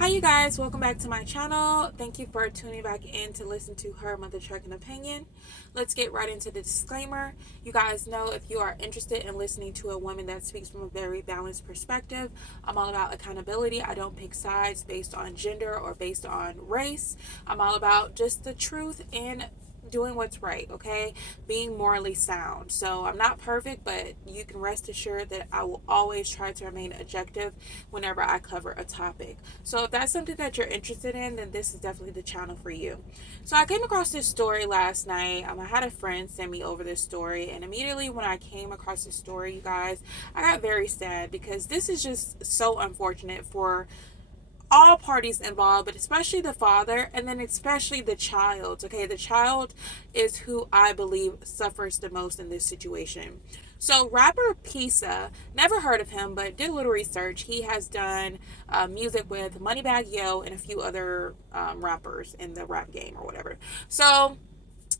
Hi, you guys. Welcome back to my channel. Thank you for tuning back in to listen to Her Mother Trucking Opinion. Let's get right into the disclaimer. You guys know if you are interested in listening to a woman that speaks from a very balanced perspective, I'm all about accountability. I don't pick sides based on gender or based on race. I'm all about just the truth and doing what's right, okay? Being morally sound. So I'm not perfect, but you can rest assured that I will always try to remain objective whenever I cover a topic. So if that's something that you're interested in, then this is definitely the channel for you. So I came across this story last night. I had a friend send me over this story, and immediately when I came across this story, you guys, I got very sad because this is just so unfortunate for all parties involved, but especially the father and then especially the child. Okay, the child is who I believe suffers the most in this situation. So, rapper Pisa, never heard of him, but did a little research. He has done music with Moneybagg Yo and a few other rappers in the rap game or whatever. So,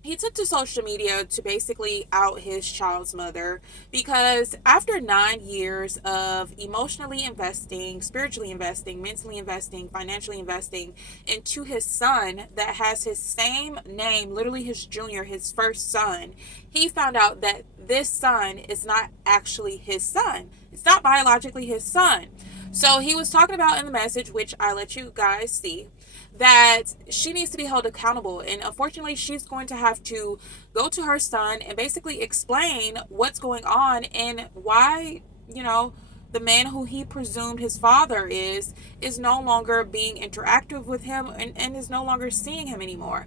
he took to social media to basically out his child's mother because after 9 years of emotionally investing, spiritually investing, mentally investing, financially investing into his son that has his same name, literally his junior, his first son, he found out that this son is not actually his son. It's not biologically his son. So he was talking about in the message, which I let you guys see, that she needs to be held accountable. And unfortunately, she's going to have to go to her son and basically explain what's going on and why, the man who he presumed his father is no longer being interactive with him and is no longer seeing him anymore.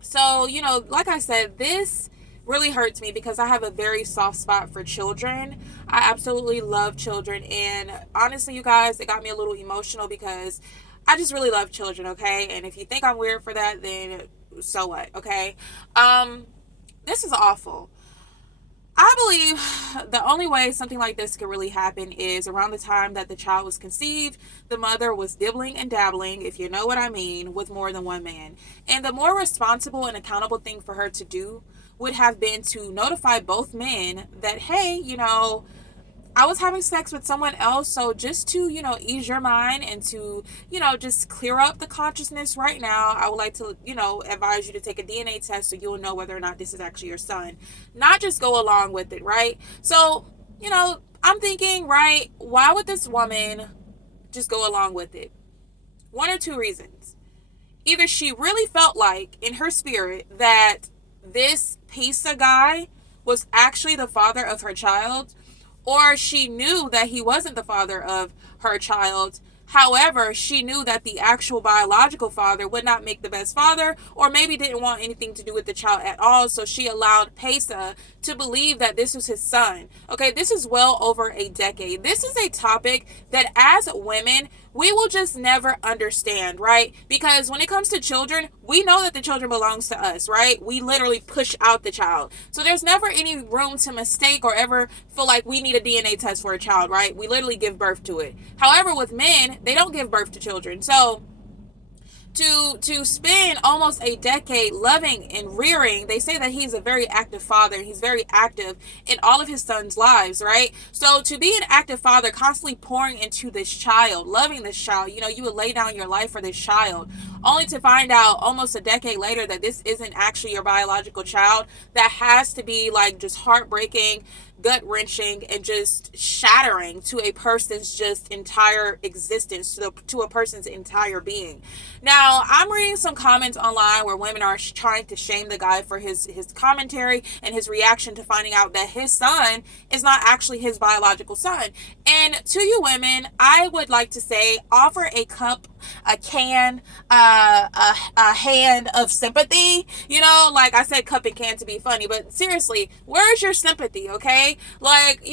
So, like I said, this really hurts me because I have a very soft spot for children. I absolutely love children. And honestly, you guys, it got me a little emotional because I just really love children, okay? And if you think I'm weird for that, then so what, okay? This is awful. I believe the only way something like this could really happen is around the time that the child was conceived, the mother was dibbling and dabbling, if you know what I mean, with more than one man. And the more responsible and accountable thing for her to do would have been to notify both men that, hey, I was having sex with someone else, so just to, ease your mind and to, just clear up the consciousness right now, I would like to, advise you to take a DNA test so you'll know whether or not this is actually your son. Not just go along with it, right? So, I'm thinking, right, why would this woman just go along with it? One or two reasons. Either she really felt like in her spirit that this Pisa guy was actually the father of her child, or she knew that he wasn't the father of her child. However, she knew that the actual biological father would not make the best father, or maybe didn't want anything to do with the child at all. So she allowed Pesa to believe that this was his son. Okay, this is well over a decade. This is a topic that as women, we will just never understand, right? Because when it comes to children, we know that the children belongs to us, right? We literally push out the child. So there's never any room to mistake or ever feel like we need a DNA test for a child, right? We literally give birth to it. However, with men, they don't give birth to children. So to spend almost a decade loving and rearing, they say that he's a very active father. He's very active in all of his sons' lives, right? So to be an active father, constantly pouring into this child, loving this child, you would lay down your life for this child, only to find out almost a decade later that this isn't actually your biological child. That has to be like just heartbreaking, gut wrenching, and just shattering to a person's just entire existence, to a person's entire being. Now, I'm reading some comments online where women are trying to shame the guy for his commentary and his reaction to finding out that his son is not actually his biological son. And to you women, I would like to say, offer a cup, a can, a hand of sympathy. Like I said, cup and can to be funny, but seriously, where's your sympathy, okay? Like,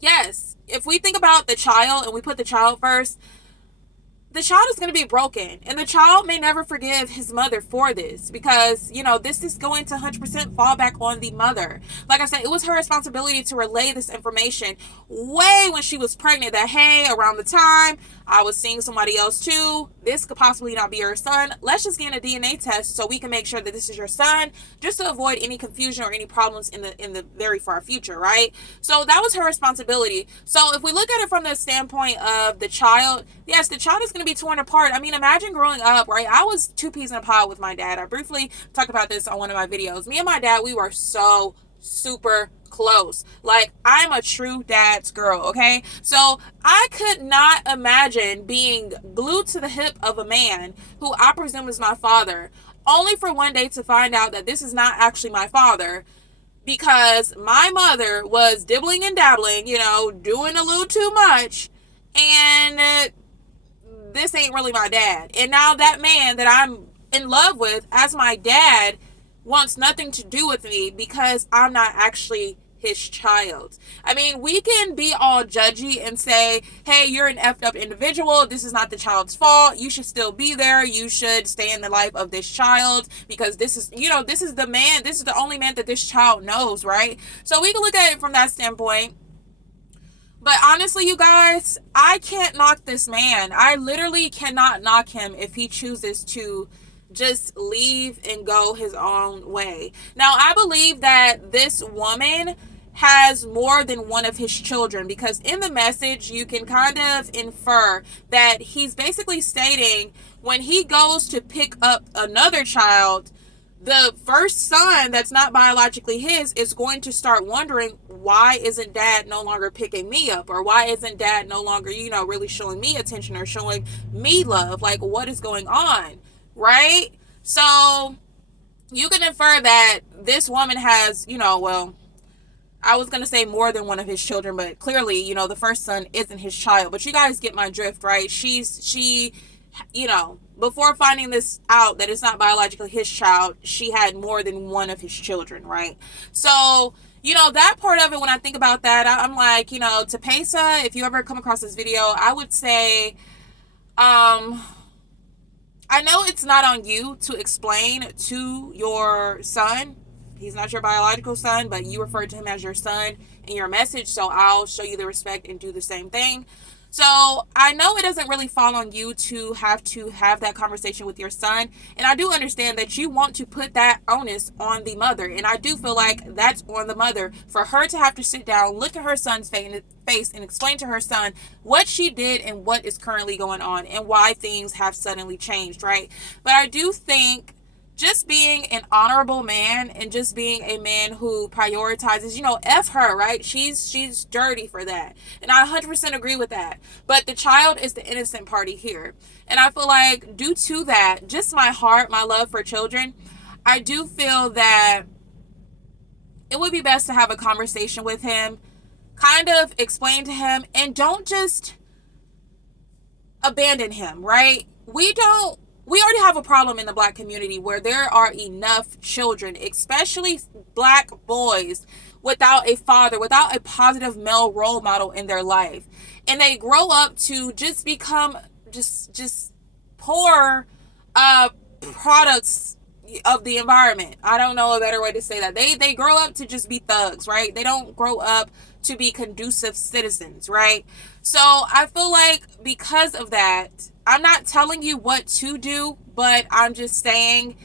yes, if we think about the child and we put the child first, the child is going to be broken, and the child may never forgive his mother for this, because this is going to 100% fall back on the mother. Like I said, it was her responsibility to relay this information way when she was pregnant, that hey, around the time I was seeing somebody else too, this could possibly not be your son. Let's just get a DNA test so we can make sure that this is your son, just to avoid any confusion or any problems in the very far future, right? So that was her responsibility. So if we look at it from the standpoint of the child, yes, the child is going to be torn apart. I mean, imagine growing up, right? I was two peas in a pod with my dad. I briefly talked about this on one of my videos. Me and my dad, we were so super close. Like, I'm a true dad's girl, okay? So I could not imagine being glued to the hip of a man who I presume is my father, only for one day to find out that this is not actually my father, because my mother was dibbling and dabbling, doing a little too much, and this ain't really my dad. And now that man that I'm in love with as my dad wants nothing to do with me because I'm not actually his child. I mean, we can be all judgy and say, hey, you're an effed up individual. This is not the child's fault. You should still be there. You should stay in the life of this child because this is the man. This is the only man that this child knows, right? So we can look at it from that standpoint. But honestly, you guys, I can't knock this man. I literally cannot knock him if he chooses to just leave and go his own way. Now, I believe that this woman has more than one of his children, because in the message you can kind of infer that he's basically stating when he goes to pick up another child, the first son that's not biologically his is going to start wondering, why isn't dad no longer picking me up? Or why isn't dad no longer, really showing me attention or showing me love? Like, what is going on? Right? So you can infer that this woman has, I was going to say more than one of his children, but clearly, the first son isn't his child. But you guys get my drift, right? She, before finding this out that it's not biologically his child, she had more than one of his children, right? So, that part of it, when I think about that, I'm like, Tepesa, if you ever come across this video, I would say, I know it's not on you to explain to your son. He's not your biological son, but you refer to him as your son in your message, so I'll show you the respect and do the same thing. So I know it doesn't really fall on you to have that conversation with your son. And I do understand that you want to put that onus on the mother. And I do feel like that's on the mother for her to have to sit down, look at her son's face and explain to her son what she did and what is currently going on and why things have suddenly changed, right? But I do think just being an honorable man and just being a man who prioritizes, F her, right? She's dirty for that. And I 100% agree with that. But the child is the innocent party here. And I feel like due to that, just my heart, my love for children, I do feel that it would be best to have a conversation with him, kind of explain to him, and don't just abandon him, right? We already have a problem in the Black community where there are enough children, especially Black boys, without a father, without a positive male role model in their life. And they grow up to just become just poor products of the environment. I don't know a better way to say that. They grow up to just be thugs, right? They don't grow up to be conducive citizens, right? So I feel like because of that, I'm not telling you what to do, but I'm just saying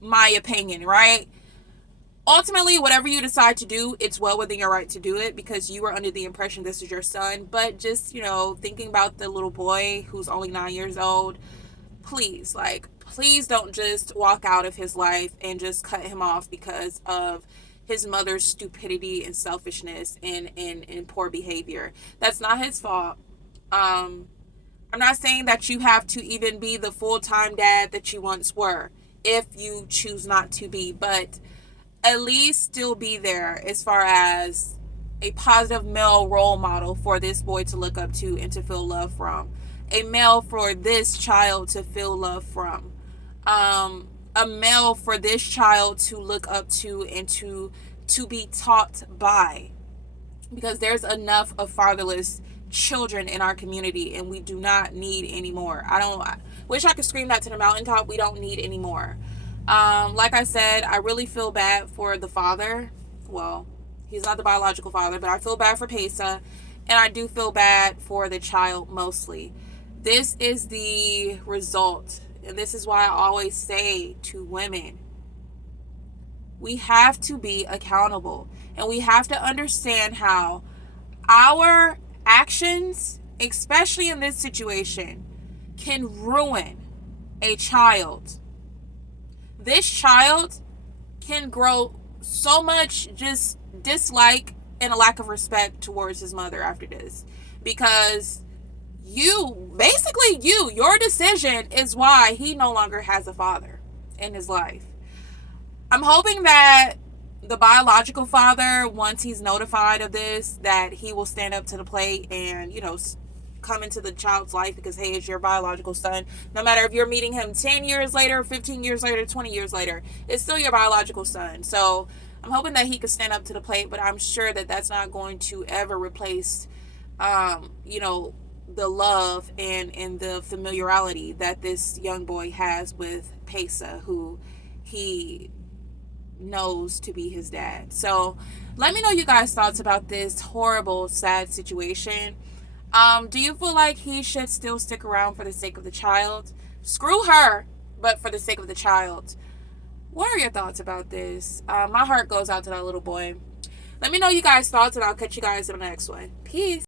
my opinion, right? Ultimately, whatever you decide to do, it's well within your right to do it because you were under the impression this is your son. But just, thinking about the little boy who's only 9 years old, please don't just walk out of his life and just cut him off because of his mother's stupidity and selfishness and poor behavior. That's not his fault. I'm not saying that you have to even be the full-time dad that you once were if you choose not to be, but at least still be there as far as a positive male role model for this boy to look up to and to feel love from. A male for this child to feel love from. A male for this child to look up to and to be taught by. Because there's enough of fatherless children in our community, and we do not need any more. I wish I could scream that to the mountaintop. We don't need any more. Like I said, I really feel bad for the father. Well, he's not the biological father, but I feel bad for Pesa, and I do feel bad for the child mostly. This is the result, and this is why I always say to women, we have to be accountable, and we have to understand how our actions, especially in this situation, can ruin a child. This child can grow so much just dislike and a lack of respect towards his mother after this, because your decision is why he no longer has a father in his life. I'm hoping that the biological father, once he's notified of this, that he will stand up to the plate and, come into the child's life, because, hey, it's your biological son. No matter if you're meeting him 10 years later, 15 years later, 20 years later, it's still your biological son. So I'm hoping that he could stand up to the plate, but I'm sure that that's not going to ever replace, the love and the familiarity that this young boy has with Pesa, who he knows to be his dad. So let me know you guys' thoughts about this horrible, sad situation. Do you feel like he should still stick around for the sake of the child? Screw her, but for the sake of the child. What are your thoughts about this? My heart goes out to that little boy. Let me know you guys' thoughts, and I'll catch you guys in the next one. Peace.